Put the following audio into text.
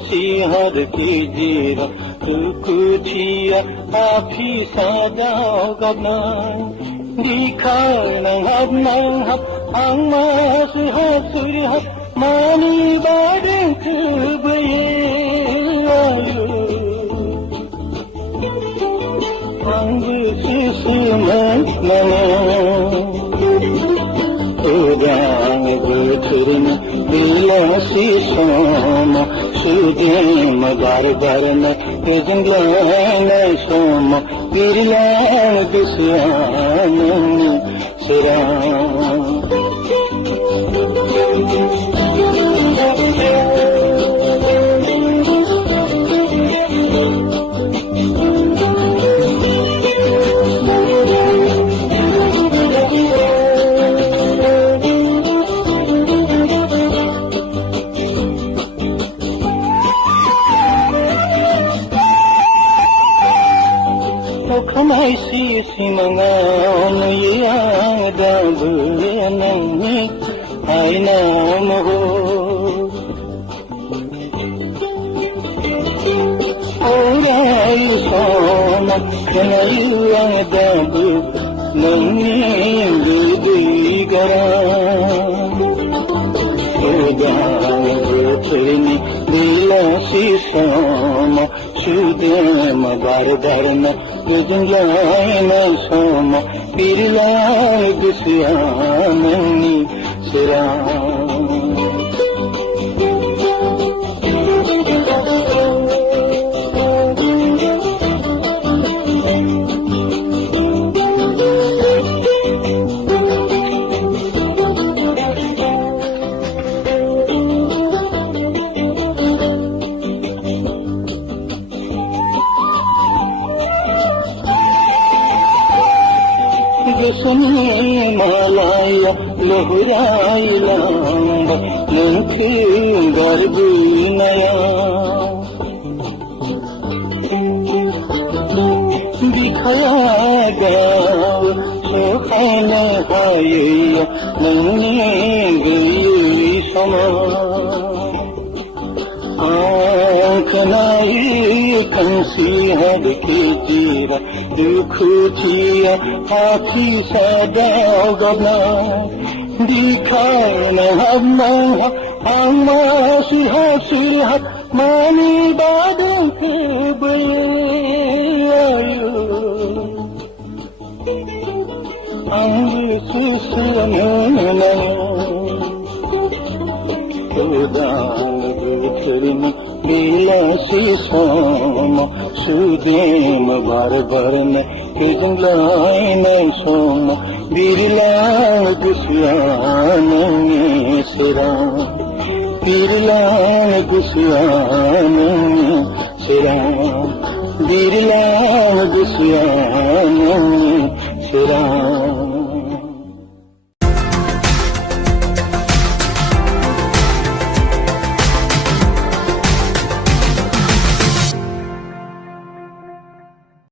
कंसी हर की जीरा कुकुचिया आफी सादा गबना दिखाना हब नंग हब आंगमा सुर हब मानी बादं कुबये आयो अंग सुसुमन नमो उदांग बुथुरन बिलासी सोम सुदेम बारन जंगलान सोम बिरलान दुस्यान सिराम खमाइसी सिमंगान यादा बुयनंगी आईना महो ओराई सोम कनायु यादा बु नंगी दुई गरा ओदान बुथुरनी बिलासी सोम सुदेम बारन जंगलान सोम बिरलान दुस्यान सिराम सुनिए मालाया लोहराई लांब मुखी गर्भी नया दिखाया गाँव सोखान हाय नन्हे गई समा आँख नाई कंसी हद की जीरा दुखुचिया आखी सादा गबना दिखाना हब नंग आंगमा सुर मानी बादं कुबये आयो अंग सुसुमन उदान बुथुरन बिलासी सोम सुदेम बारन जंगलान सोम बिरलान दुस्यान सिराम बिरलान दुस्यान सिराम बिरलान दुस्यान सिराम।